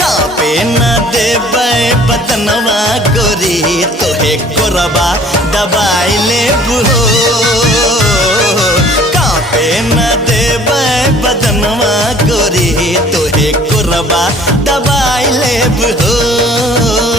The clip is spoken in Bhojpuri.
कापे न देबै बदनवा गोरी तोहे कोरबा दबाई लेबू हो। कापे न देबै बदनवा गोरी तोहे कोरबा दबाई लेबू हो।